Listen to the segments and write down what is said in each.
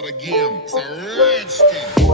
start again. It's a rage thing.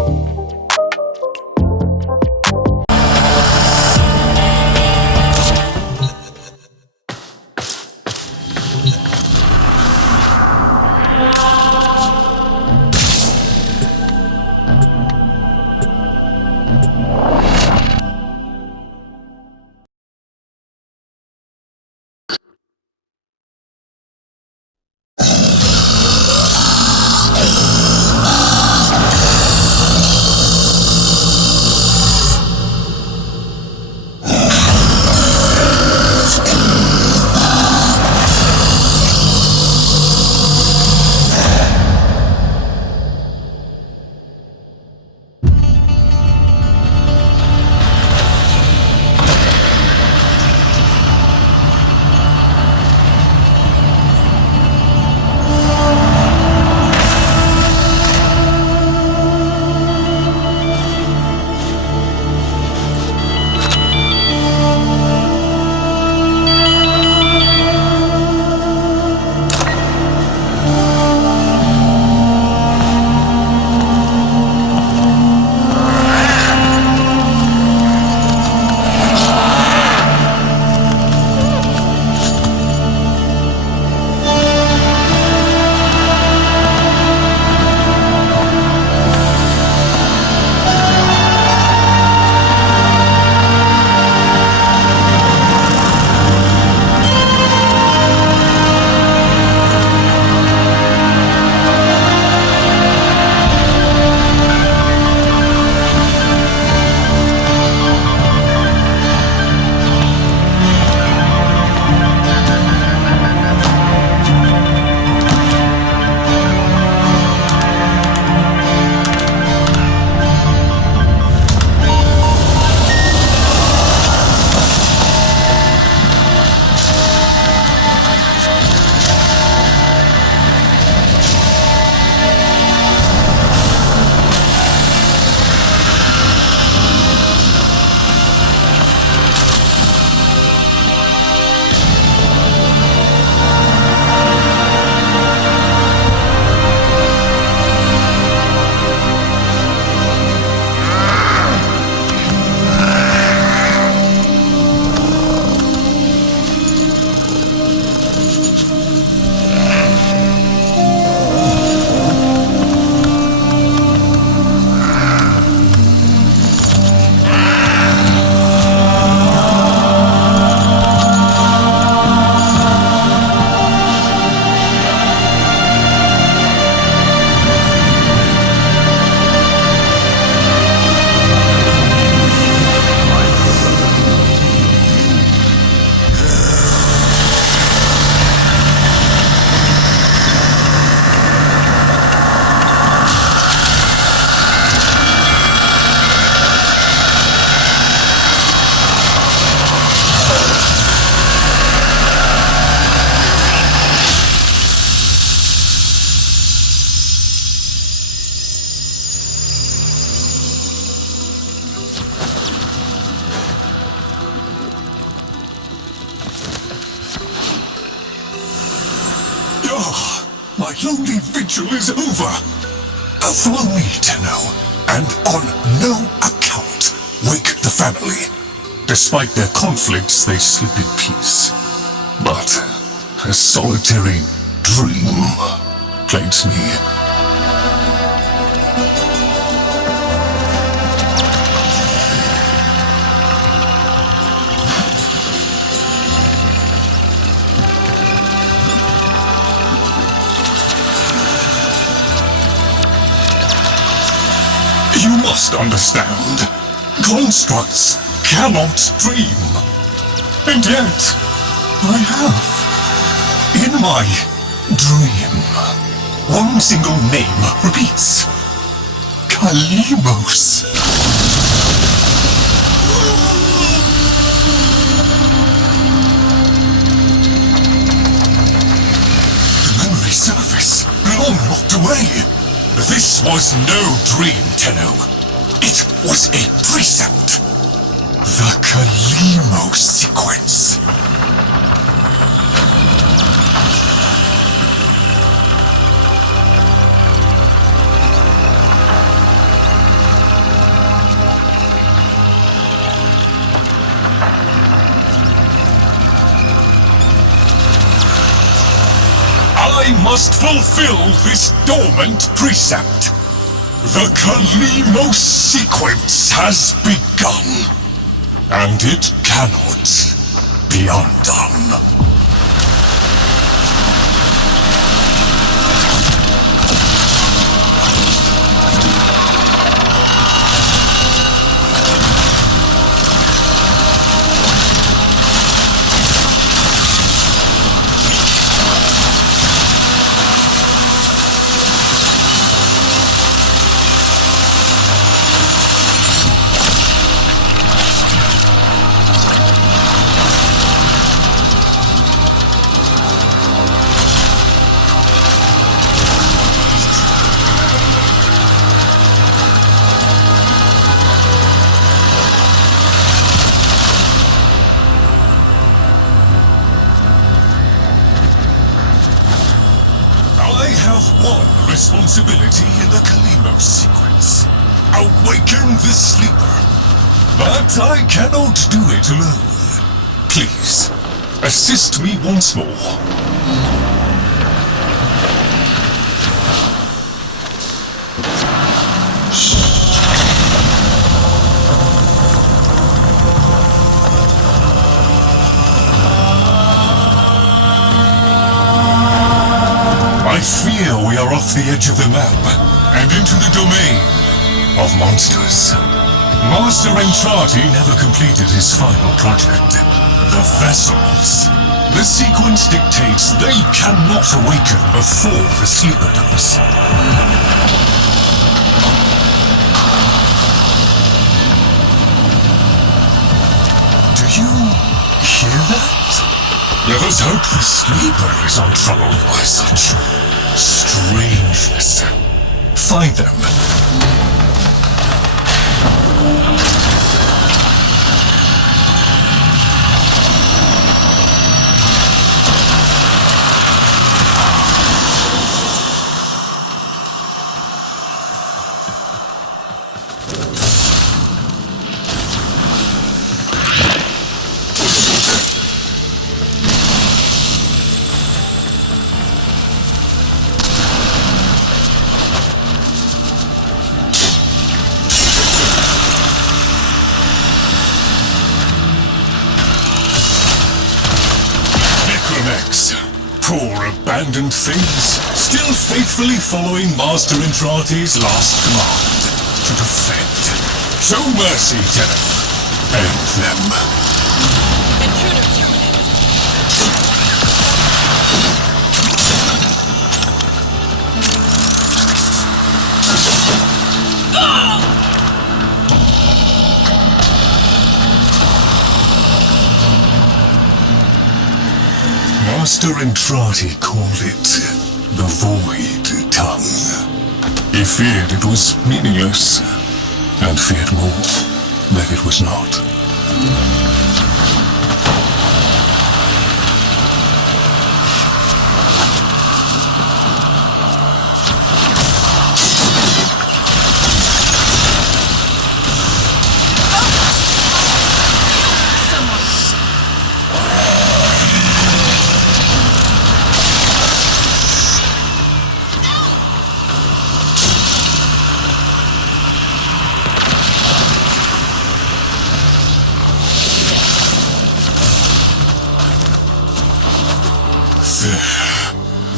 My lonely vigil is over. Follow me, Tenno, and on no account wake the family. Despite their conflicts, they sleep in peace. But a solitary dream plagues me. You must understand, constructs cannot dream. And yet, I have. In my dream, one single name repeats. Kalimos. The memory surface, long locked away. This was no dream, Tenno. It was a precept. The Kalimo sequence. I must fulfill this dormant precept. The Kalimos sequence has begun, and it cannot be undone. One responsibility in the Kalimos sequence. Awaken the sleeper. But I cannot do it alone. Please, assist me once more. I fear we are off the edge of the map, and into the domain of monsters. Master Entrati never completed his final project, the vessels. The sequence dictates they cannot awaken before the sleeper does. Do you hear that? Let us hope the sleeper is untroubled by such strangeness. Find them. Poor abandoned things, still faithfully following Master Entrati's last command to defend. Show mercy, Tenno. End them. Intruder terminated. Master Entrati called it the Void Tongue. He feared it was meaningless, and feared more that it was not.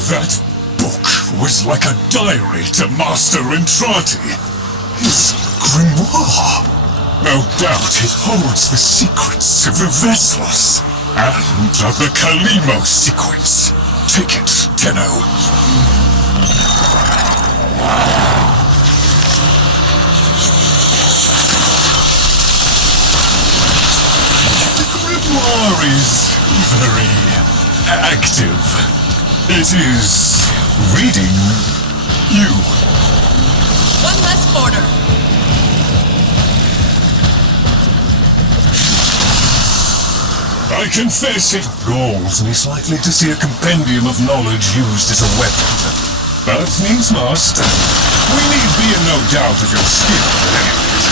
That book was like a diary to Master Entrati. His grimoire. No doubt it holds the secrets of the vessels and of the Kalimos sequence. Take it, Tenno. The grimoire is very active. It is reading you. One less order. I confess it galls me slightly to see a compendium of knowledge used as a weapon. But needs must. We need be in no doubt of your skill at any rate.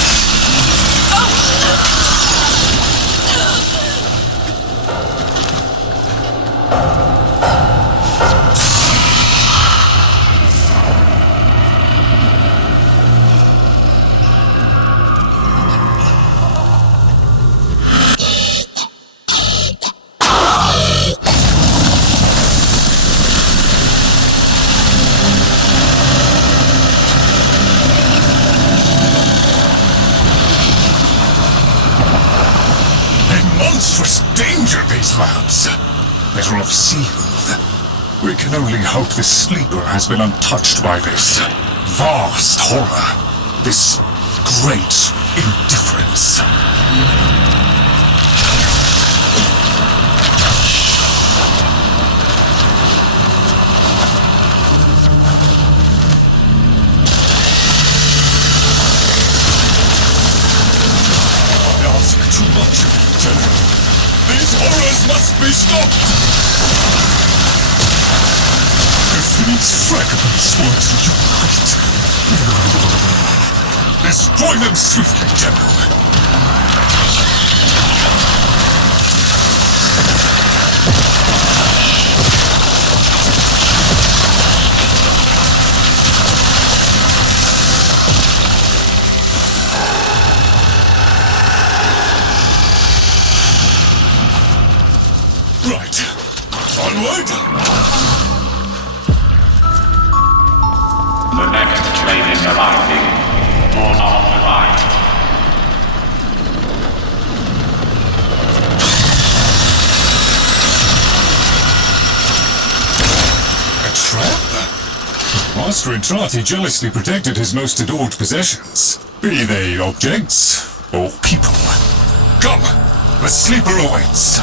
slabs. Better off sealed. We can only hope the sleeper has been untouched by this vast horror, this great indifference. I ask too much of you, Tenno. These horrors must be stopped! If these fragments were to unite, destroy them swiftly, General. Right. Onward! The next train is arriving. Turn on the line. A trap? Master Entrati jealously protected his most adored possessions, be they objects or people. Come, the sleeper awaits.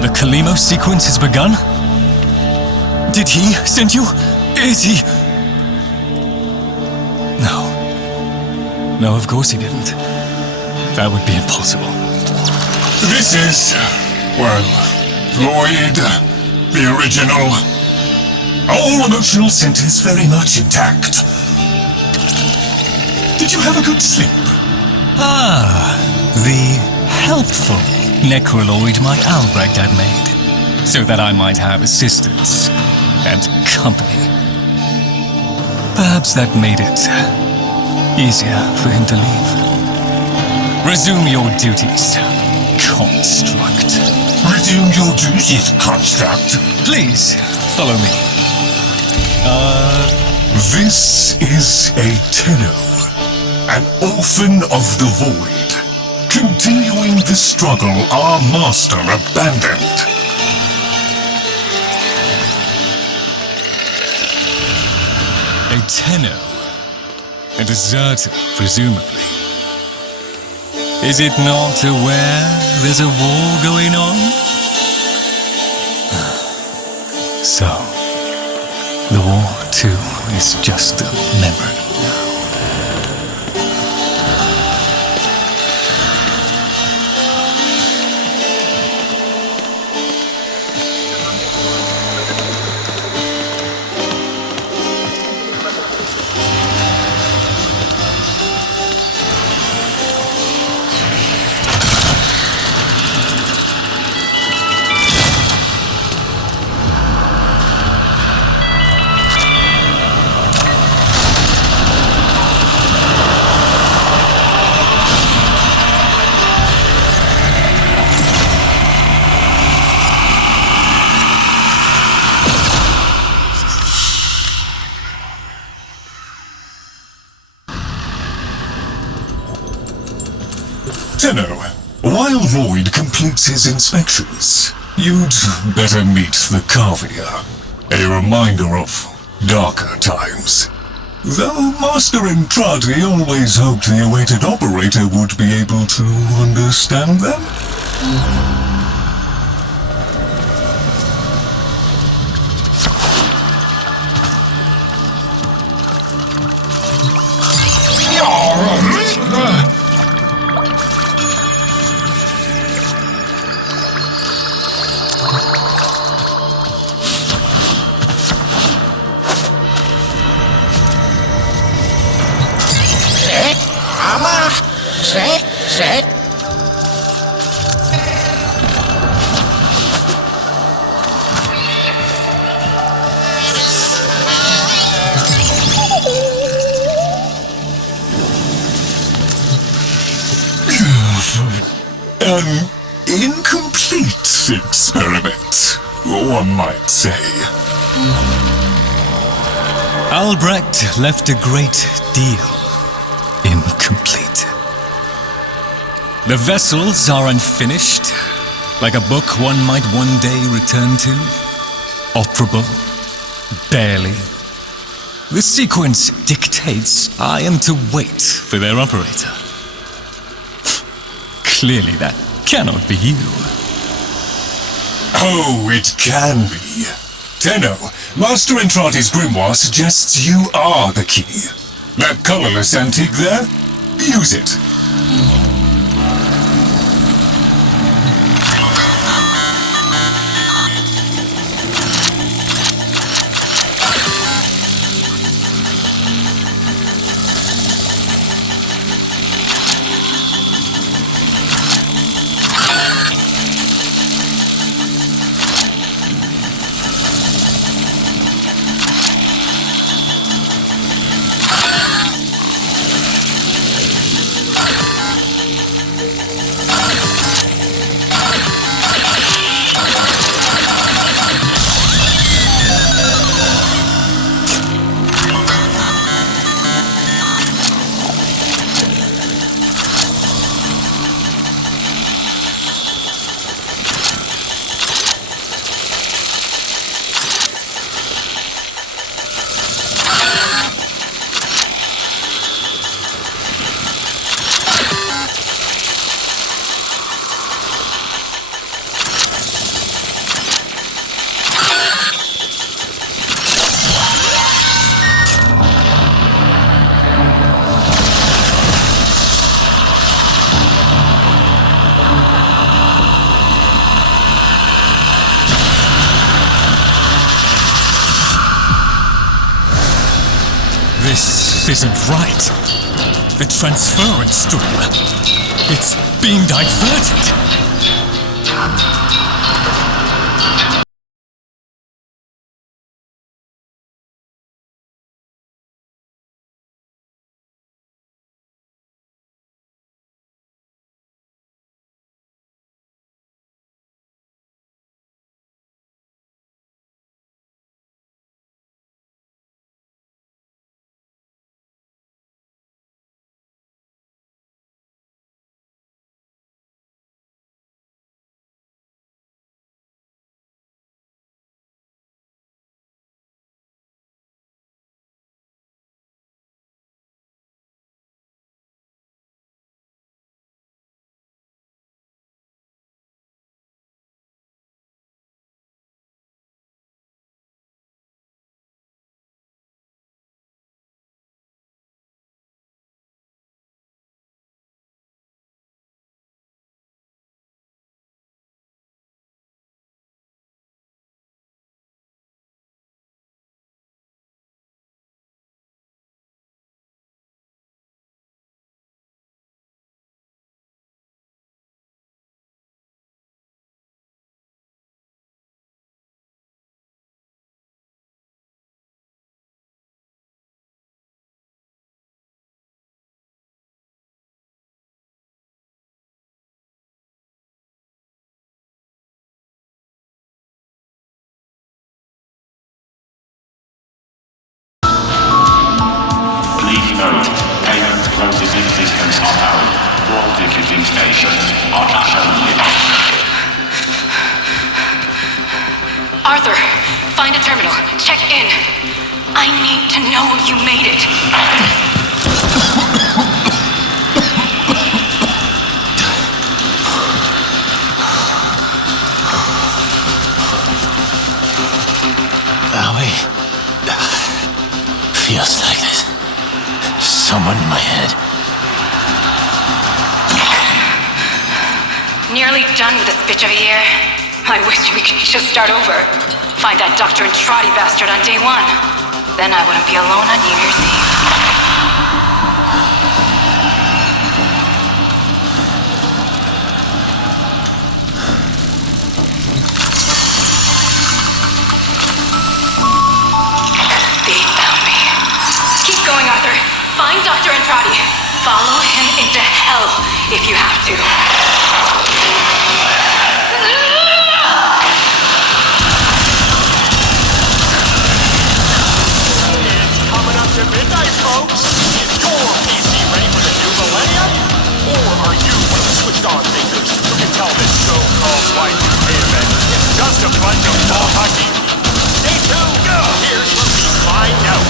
The Kalimo sequence has begun? Did he send you? Is he? No. No, of course he didn't. That would be impossible. This is, well, Lloyd, the original. All emotional centers very much intact. Did you have a good sleep? Ah, the helpful necroloid my Albrecht had made, so that I might have assistance and company. Perhaps that made it easier for him to leave. Resume your duties, Construct. Resume your duties, Construct. Please, follow me. This is a Tenno, an orphan of the void. Continuing the struggle our master abandoned. A Tenno. A deserter, presumably. Is it not aware there's a war going on? So, the war too is just a memory now. Tenno, while Lloyd completes his inspections, you'd better meet the Carvier, a reminder of darker times. Though Master Entrati always hoped the awaited operator would be able to understand them. An incomplete experiment, one might say. Albrecht left a great deal incomplete. The vessels are unfinished, like a book one might one day return to. Operable, barely. The sequence dictates I am to wait for their operator. Clearly that cannot be you. Oh, it can be. Tenno, Master Entrati's grimoire suggests you are the key. That colorless antique there? Use it. This isn't right. The transference stream. It's being diverted. Closest existence of our wall ticketing stations are cash only. Arthur, find a terminal. Check in. I need to know you made it. Owie. Feels like there's someone in my head. Nearly done with this bitch of a year. I wish we could just start over. Find that Dr. Entrati bastard on day one. Then I wouldn't be alone on New Year's Eve. They found me. Keep going, Arthur. Find Dr. Entrati. Follow him into hell. if you have to. It's coming up to midnight, folks. Is your PC ready for the new millennium? Or are you one of the switched-on thinkers who can tell this so-called Y2K event is just a bunch of ball hockey? Stay tuned. Here's where we find out.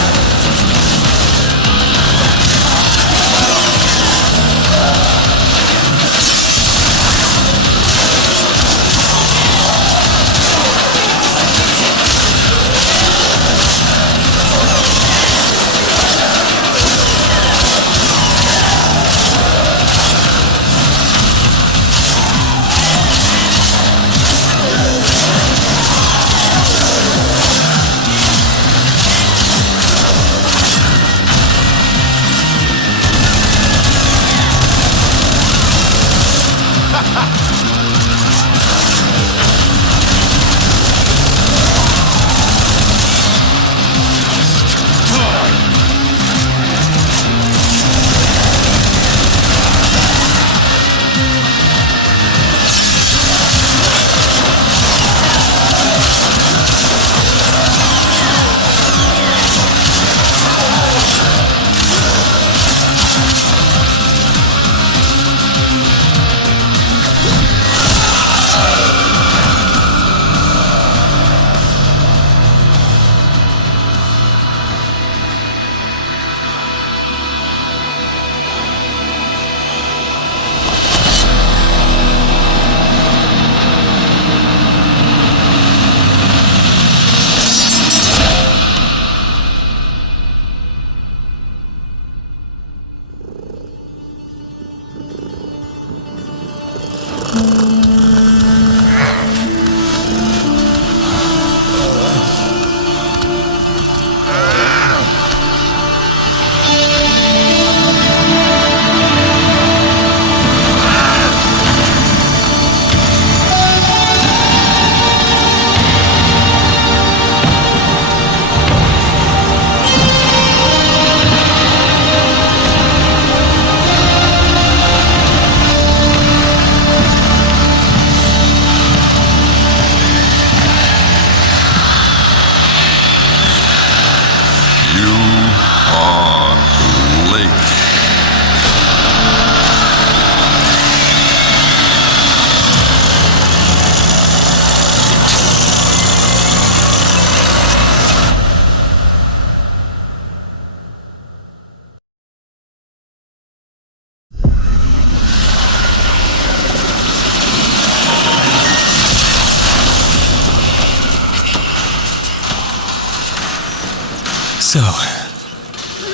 So,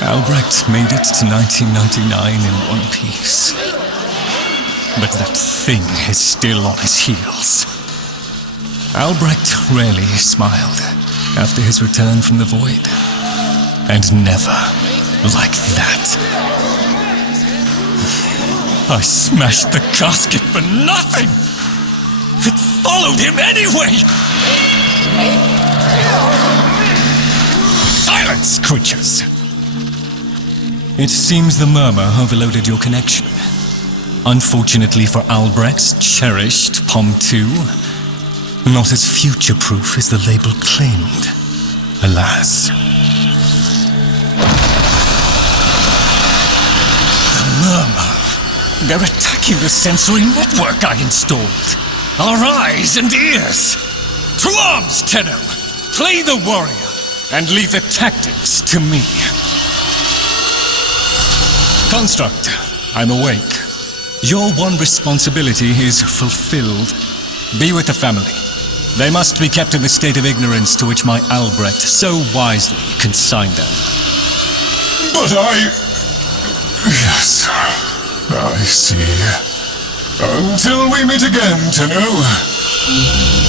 Albrecht made it to 1999 in one piece. But that thing is still on his heels. Albrecht rarely smiled after his return from the void. And never like that. I smashed the casket for nothing! It followed him anyway! Silence, creatures! It seems the murmur overloaded your connection. Unfortunately for Albrecht's cherished POM 2, not as future-proof as the label claimed. Alas. The murmur. They're attacking the sensory network I installed. Our eyes and ears. To arms, Tenno! Play the warrior, and leave the tactics to me. Construct, I'm awake. Your one responsibility is fulfilled. Be with the family. They must be kept in the state of ignorance to which my Albrecht so wisely consigned them. But Yes, I see. Until we meet again, Tenno.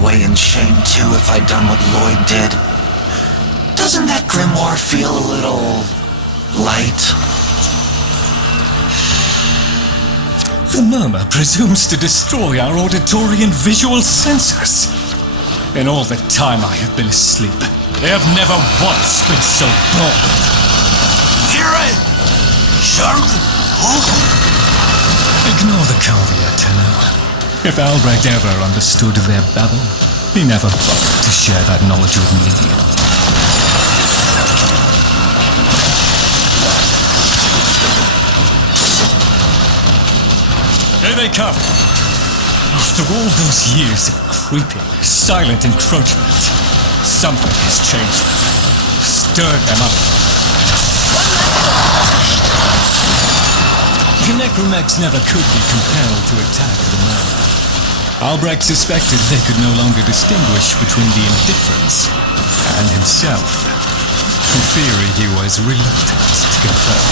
away in shame too if I'd done what Lloyd did. Doesn't that grimoire feel a little light? The murmur presumes to destroy our auditory and visual senses. In all the time I have been asleep, they have never once been so bold. Ignore the caveat, Tenno. If Albrecht ever understood their babble, he never bothered to share that knowledge with me. Here they come! After all those years of creeping, silent encroachment, something has changed them, stirred them up. The necromegs never could be compelled to attack the murmur. Albrecht suspected they could no longer distinguish between the indifferents and himself. In theory, he was reluctant to confirm.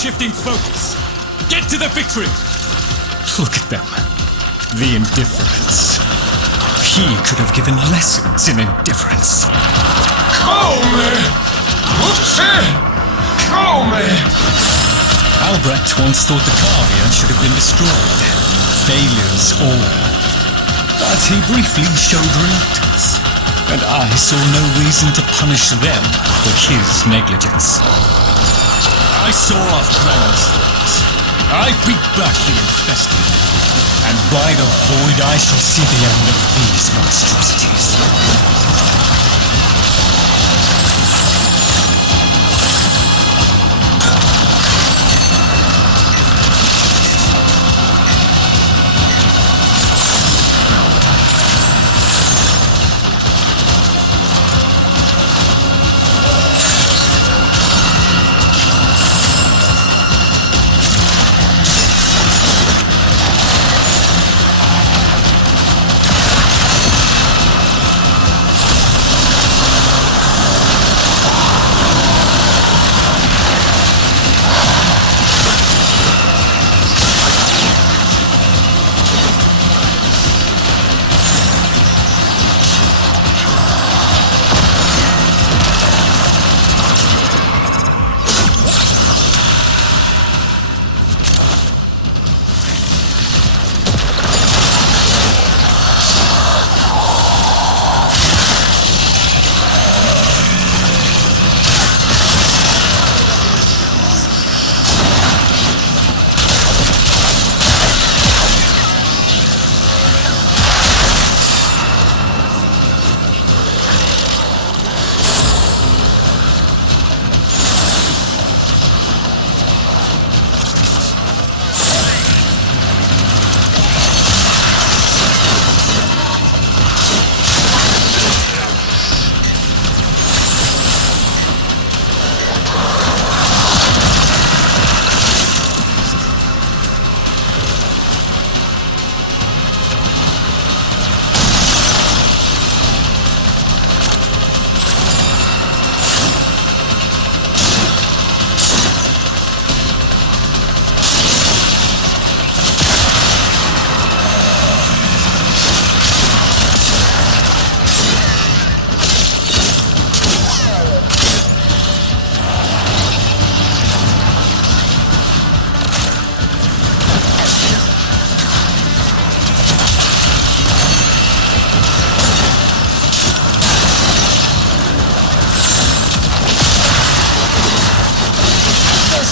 Shifting focus. Get to the victory! Look at them. The indifference. He could have given lessons in indifference. Come! Albrecht once thought the Carvia should have been destroyed. Failures all. But he briefly showed reluctance, and I saw no reason to punish them for his negligence. I saw off Granny's throat. I beat back the infested. And by the void I shall see the end of these monstrosities.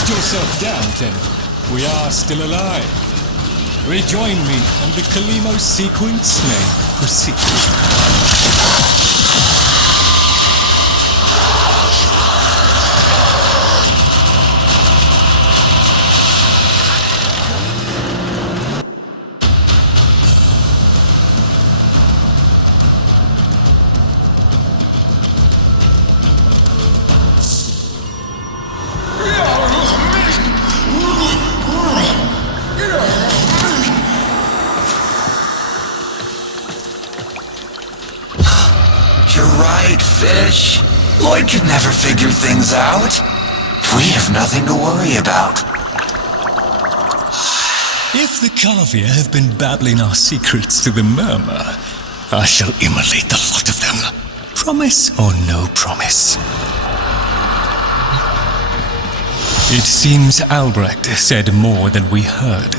put yourself down, Tenno. We are still alive. Rejoin me, and the Kalimo sequence may proceed. You're right, Fish. Lloyd could never figure things out. We have nothing to worry about. If the Kavia have been babbling our secrets to the Murmur, I shall immolate the lot of them. Promise or no promise? It seems Albrecht said more than we heard.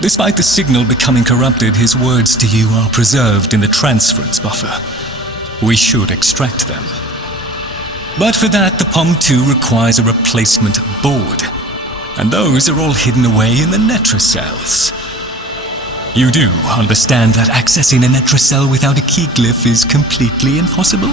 Despite the signal becoming corrupted, his words to you are preserved in the transference buffer. We should extract them. But for that, the POM-2 requires a replacement board, and those are all hidden away in the Netracels. You do understand that accessing a Netracel without a key glyph is completely impossible?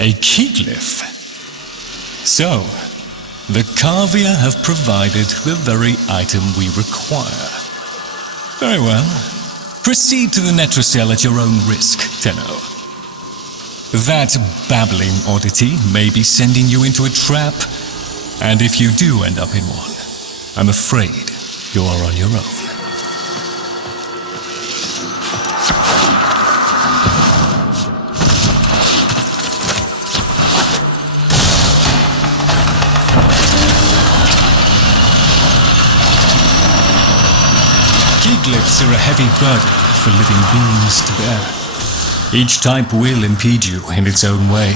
A key glyph? So, the Kavia have provided the very item we require. Very well. Proceed to the Netracel at your own risk, Tenno. That babbling oddity may be sending you into a trap, and if you do end up in one, I'm afraid you are on your own. Glyphs are a heavy burden for living beings to bear. Each type will impede you in its own way.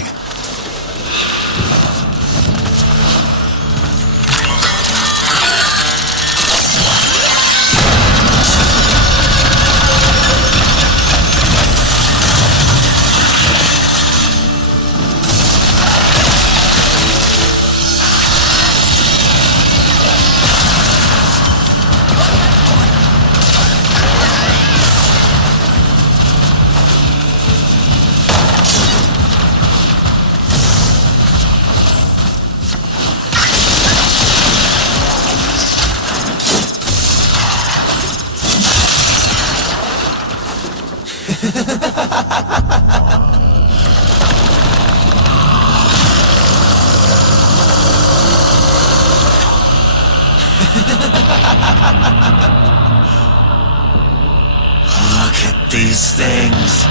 Look at these things.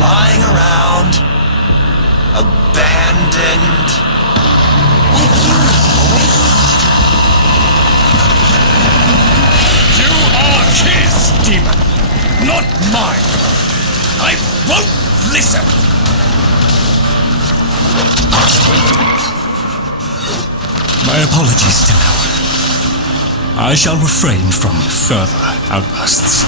Lying around. Abandoned. Like you, Lloyd. You are his demon, not mine. I won't listen. My apologies, Tenno. I shall refrain from further outbursts.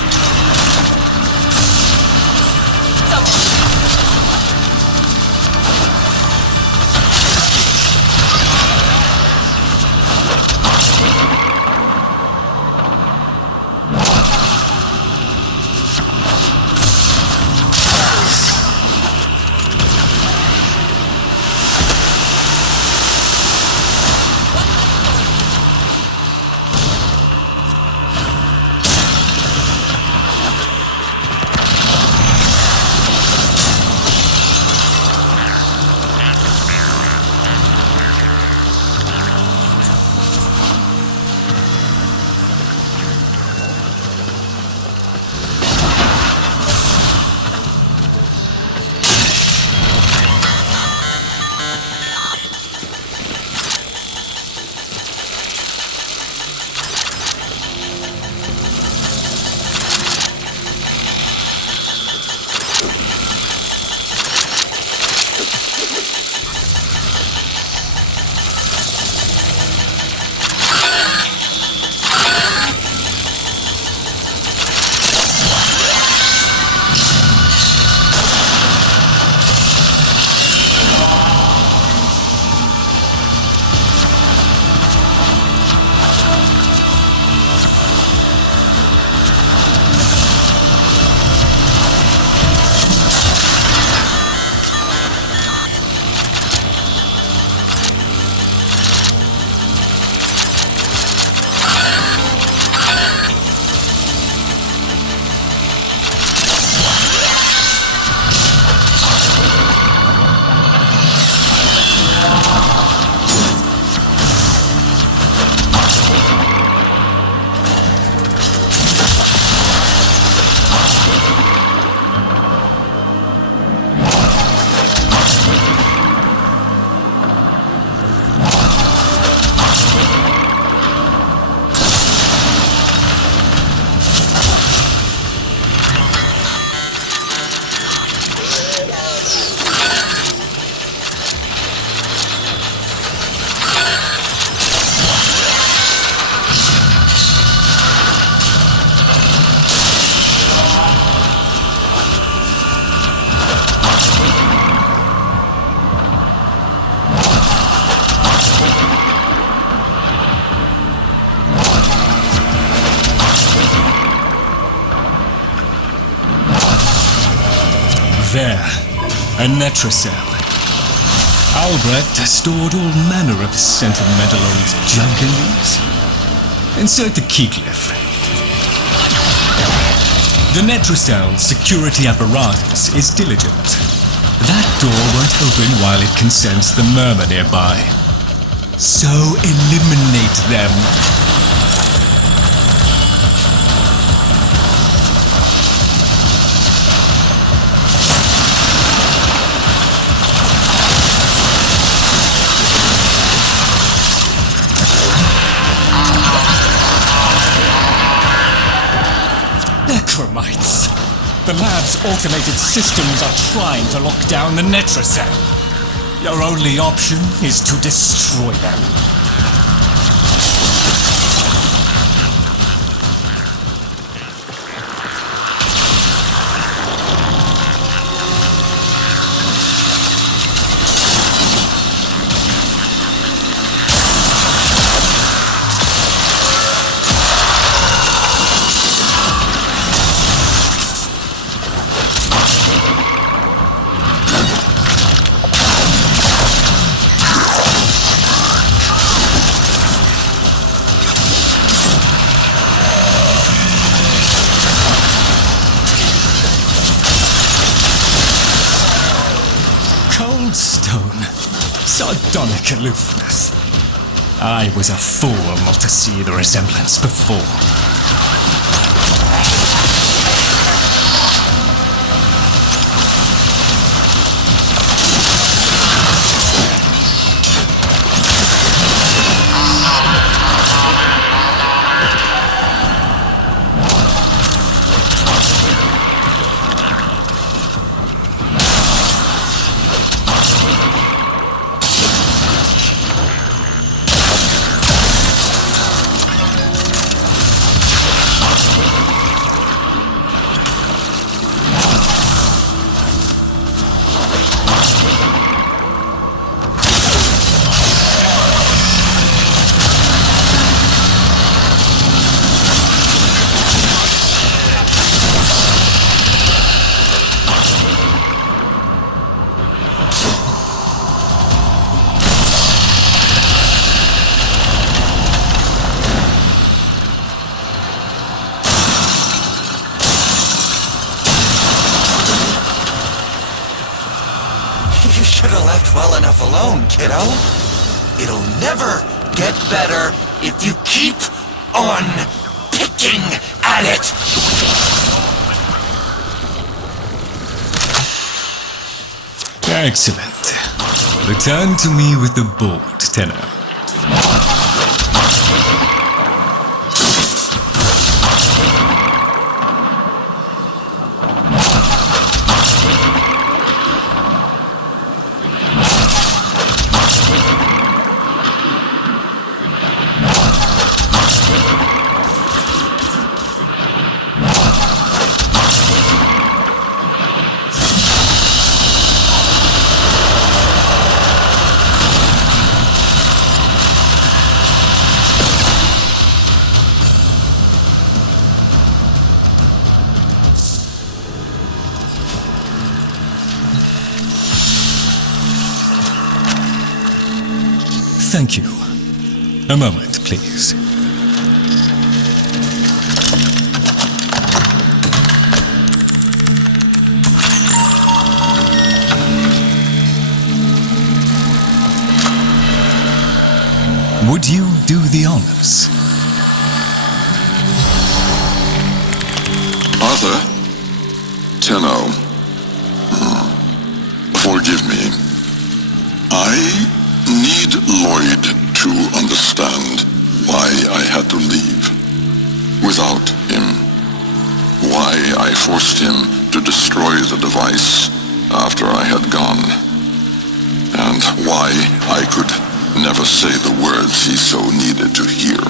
There, a Netracell. Albrecht stored all manner of sentimental old junk in these. Insert the keycliff. The Netracell's security apparatus is diligent. That door won't open while it can sense the murmur nearby. So eliminate them. Necromites! The lab's automated systems are trying to lock down the Netracell. Your only option is to destroy them. Stone. Sardonic aloofness. I was a fool not to see the resemblance before. You should have left well enough alone, kiddo. It'll never get better if you keep on picking at it. Excellent. Return to me with the board, Tenor. Thank you. A moment, please. Would you do the honors? Arthur? Tenno. Forgive me. I need Lloyd to understand why I had to leave without him. Why I forced him to destroy the device after I had gone. And why I could never say the words he so needed to hear.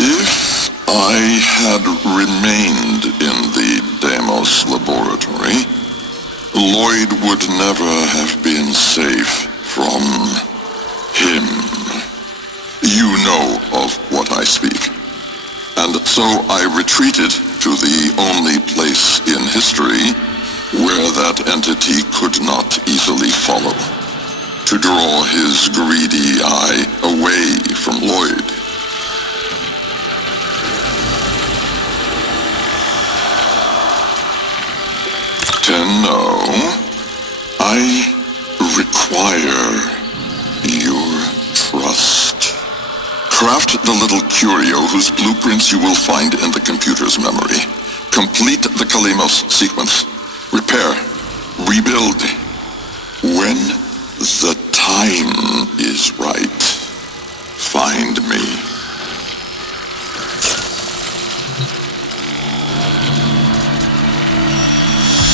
If I had remained in the Deimos laboratory, Lloyd would never have been safe from him. You know of what I speak. And so I retreated to the only place in history where that entity could not easily follow, to draw his greedy eye away from Lloyd. Tenno, I require your trust. Craft the little curio whose blueprints you will find in the computer's memory. Complete the Kalemos sequence. Repair. Rebuild. When the time is right, find me.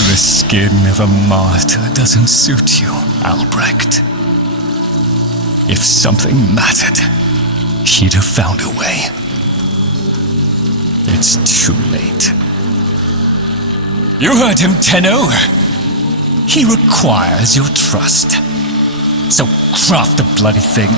The skin of a martyr doesn't suit you, Albrecht. If something mattered, he'd have found a way. It's too late. You heard him, Tenno. He requires your trust. So craft the bloody thing.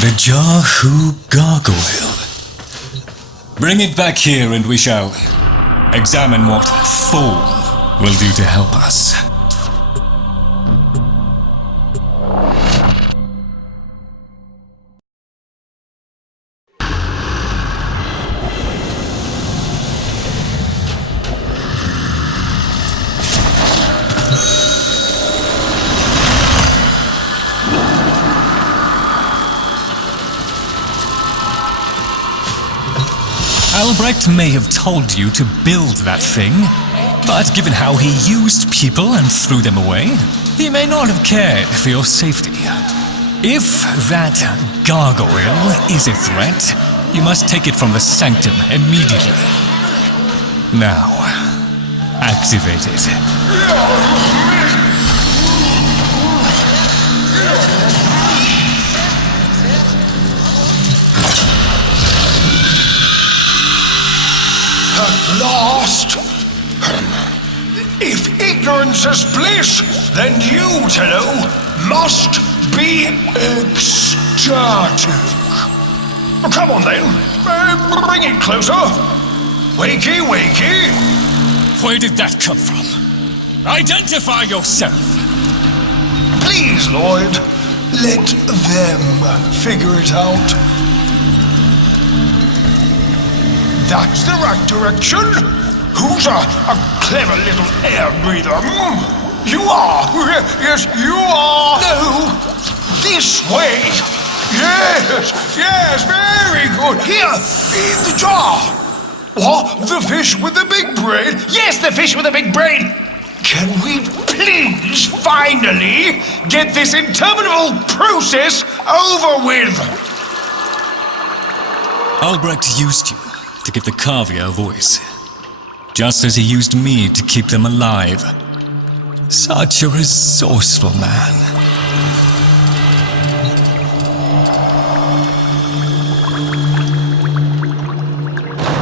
The Jahu Gargoyle. Bring it back here and we shall examine what Fall will do to help us. Albrecht may have told you to build that thing, but given how he used people and threw them away, he may not have cared for your safety. If that gargoyle is a threat, you must take it from the sanctum immediately. Now, activate it. At last! If ignorance is bliss, then you, Tenno, must be ecstatic. Come on then, bring it closer. Wakey, wakey. Where did that come from? Identify yourself! Please, Lloyd, Let them figure it out. That's the right direction. Who's a clever little air breather? You are. Yes, you are. No, this way. Yes, very good. Here, in the jar. What? The fish with the big brain? Yes, the fish with the big brain. Can we please finally get this interminable process over with? Albrecht used you to give the Cavia a voice, just as he used me to keep them alive. Such a resourceful man.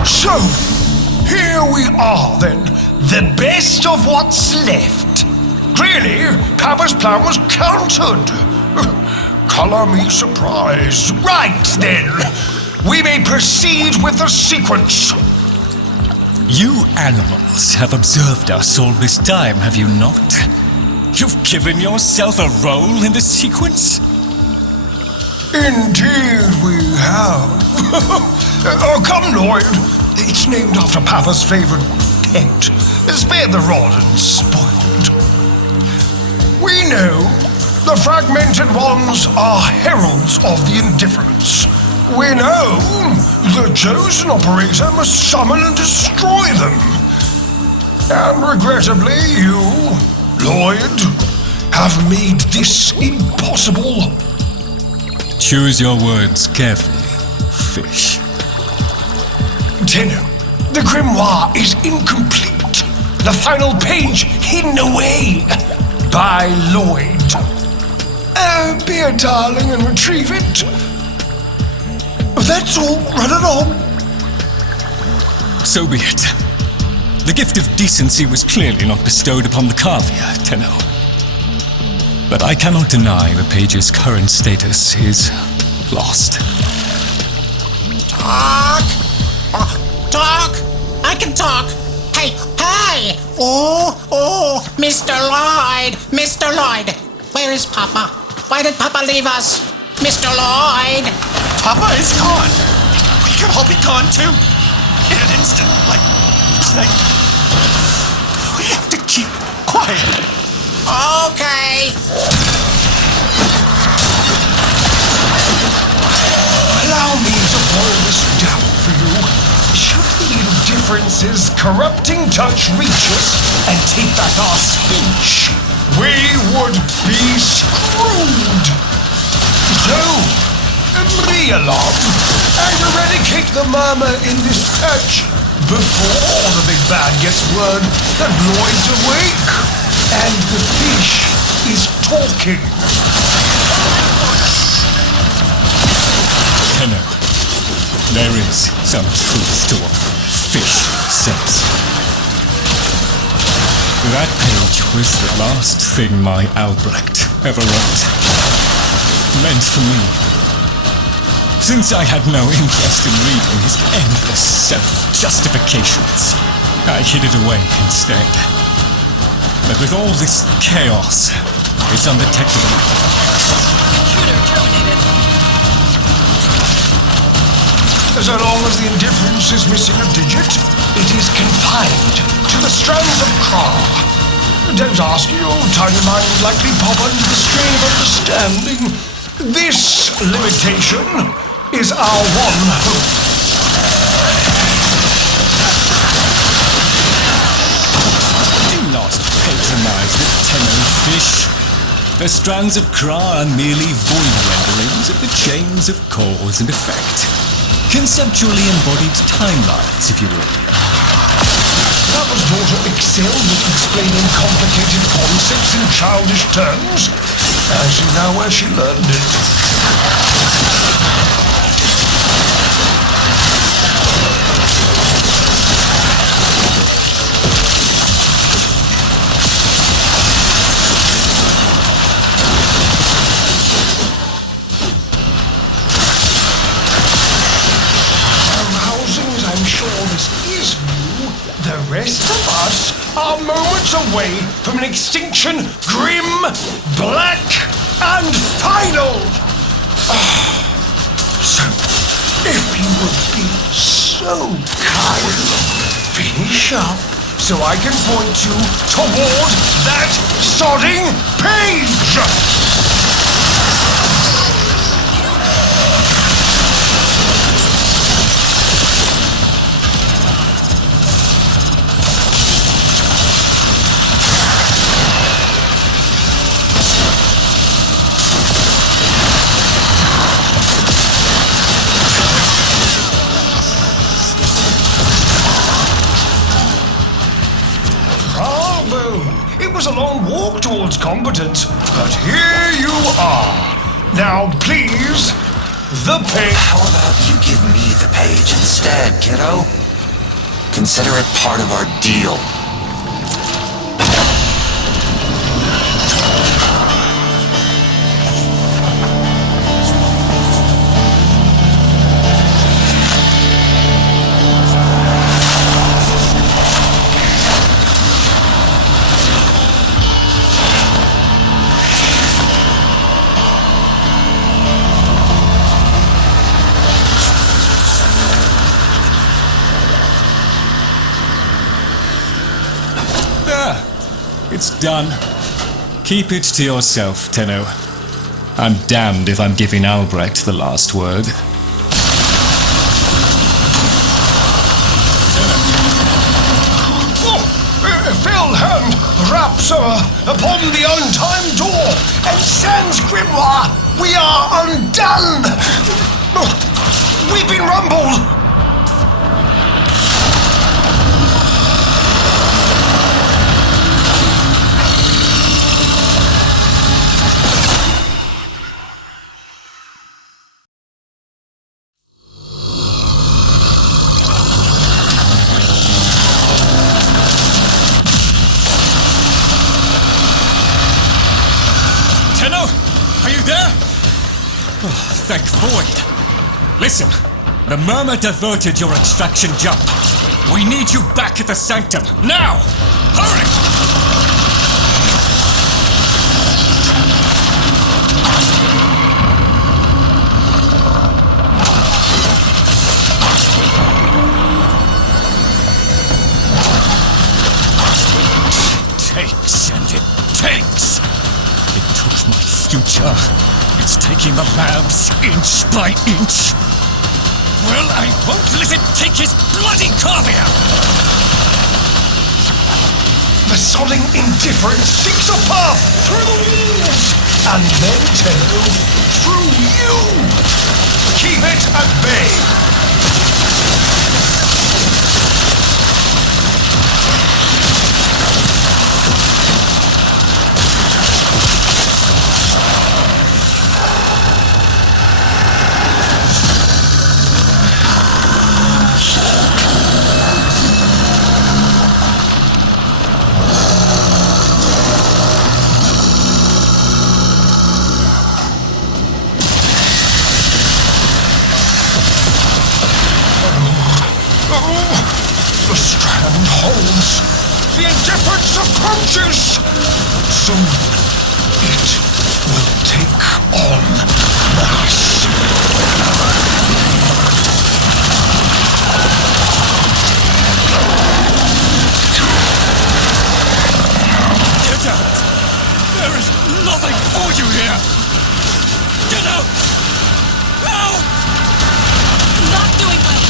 So, here we are then, the best of what's left. Clearly, Papa's plan was countered. Color me surprised. Right then, we may proceed with the sequence. You animals have observed us all this time, have you not? You've given yourself a role in the sequence? Indeed we have. Come, Lloyd. It's named after Papa's favorite pet. Spare the rod and spoil it. We know the fragmented ones are heralds of the indifference. We know the chosen operator must summon and destroy them. And regrettably, you, Lloyd, have made this impossible. Choose your words carefully, fish. Tenno, the grimoire is incomplete. The final page hidden away by Lloyd. Be a darling and retrieve it. That's all. Run along. So be it. The gift of decency was clearly not bestowed upon the Cavia, Tenno. But I cannot deny the page's current status is lost. Talk! Talk! I can talk! Hey! Oh, Mr. Lloyd! Mr. Lloyd! Where is Papa? Why did Papa leave us? Mr. Lloyd! Papa is gone. We could all be gone too. In an instant. Like, we have to keep quiet. Okay. Allow me to boil this down for you. Should the indifference's corrupting touch reach us and take back our speech, we would be screwed. So, realise and eradicate the murmur in this patch before the big bad gets word that Lloyd's awake and the fish is talking. Tenno, there is some truth to what fish says. That page was the last thing my Albrecht ever wrote. Meant for me. Since I had no interest in reading his endless self-justifications, I hid it away instead. But with all this chaos, it's undetectable. Intruder terminated. So long as the indifference is missing a digit, it is confined to the strands of Kra. Don't ask, your tiny mind would likely pop under the strain of understanding. This limitation is our one hope. Do not patronize the Tenno fish. The strands of Kra are merely void renderings of the chains of cause and effect. Conceptually embodied timelines, if you will. Papa's daughter excelled at explaining complicated concepts in childish terms. I see now where she learned it. I'm sure this is new. The rest of us are more moments away from an extinction grim, black, and final. So, if you would be so kind, finish up so I can point you toward that sodding page! It was a long walk towards competence, but here you are. Now, please, the page. How about you give me the page instead, kiddo? Consider it part of our deal. It's done. Keep it to yourself, Tenno. I'm damned if I'm giving Albrecht the last word. Fell hand raps upon the untimed door, and sans grimoire, we are undone! We've been rumbled! Thank Void. Listen, the murmur diverted your extraction jump. We need you back at the sanctum, now! Hurry! Takes and it takes. It took my future. It's taking the labs inch by inch. Well, I won't let it take his bloody corvia! The sodding indifference seeks a path through the walls, and then, Tenno, through you! Keep it at bay! The strand holds. The indifference approaches. Soon it will take on us. Get out! There is nothing for you here! Get out! No! Not doing well.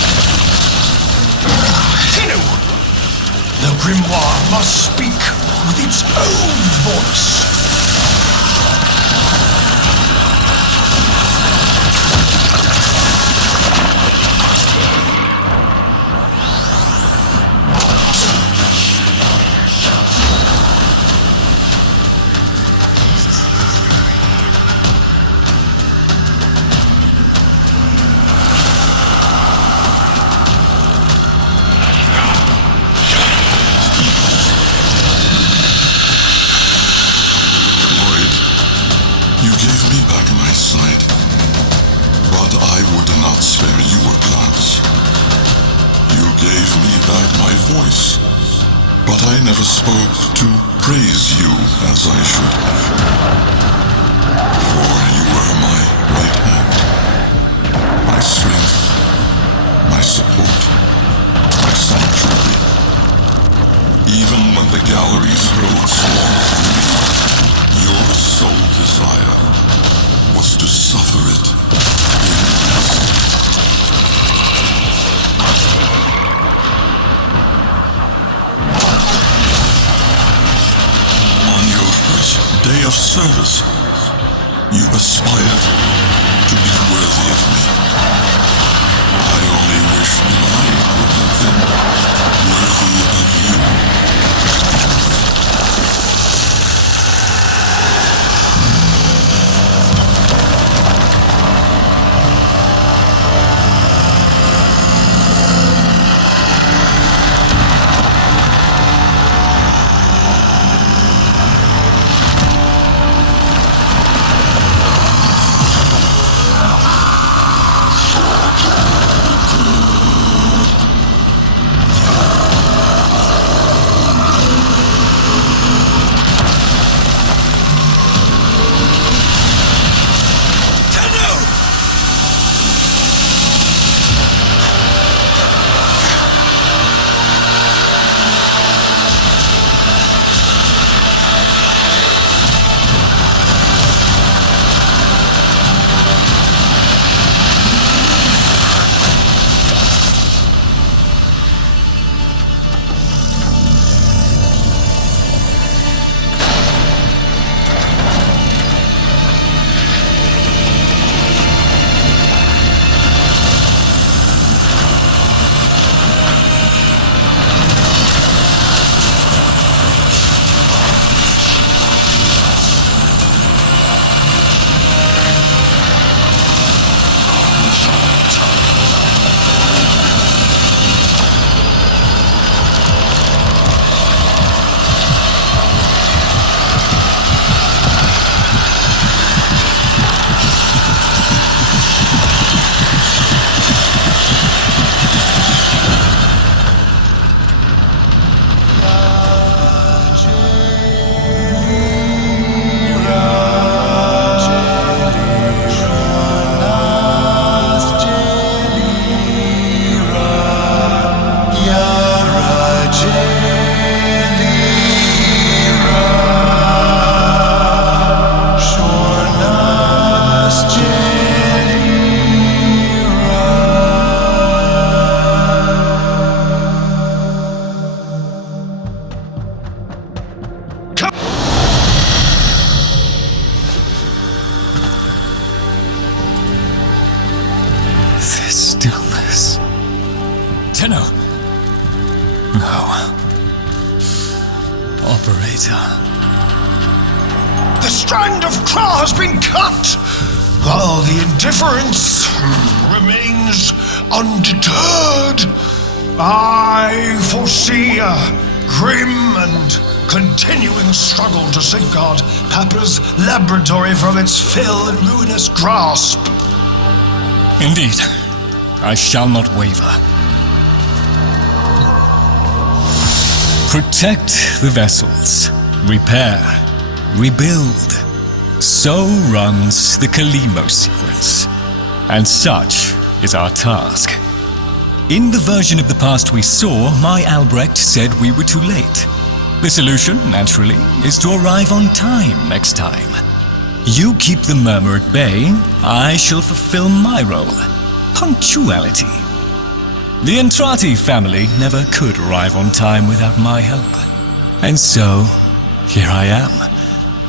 The grimoire must speak with its own voice. never spoke to praise you as I should have. For you were my right hand, my strength, my support, my sanctuary. Even when the galleries hurled scorn at me, your sole desire was to suffer it in peace. On your first day of service, you aspired to be worthy of me. I only wish that I could have been worthy of you. Stillness. Tenno! No. Operator. The strand of claw has been cut, while the indifference remains undeterred. I foresee a grim and continuing struggle to safeguard Papa's laboratory from its fell and ruinous grasp. Indeed, I shall not waver. Protect the vessels, repair, rebuild. So runs the Kalimo sequence, and such is our task. In the version of the past we saw, my Albrecht said we were too late. The solution, naturally, is to arrive on time next time. You keep the murmur at bay, I shall fulfill my role. Punctuality. The Entrati family never could arrive on time without my help. And so, here I am,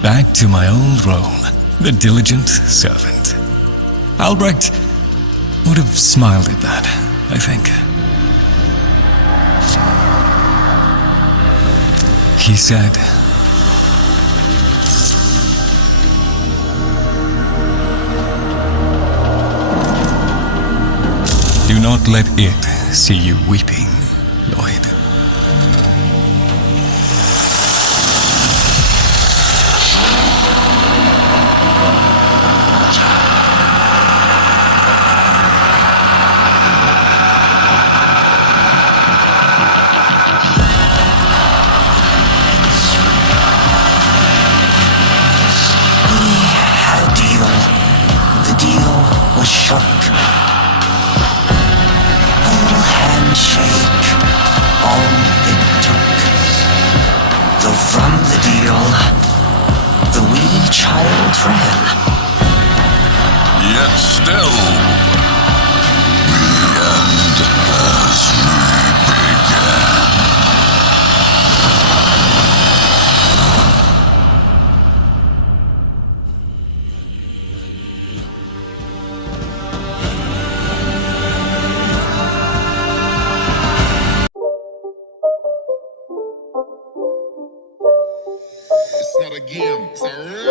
back to my old role, the diligent servant. Albrecht would have smiled at that, I think. He said, "Do not let it see you weeping, Lloyd." deal. The wee child ran. Yet still, the end has begun. It's not a game, it's a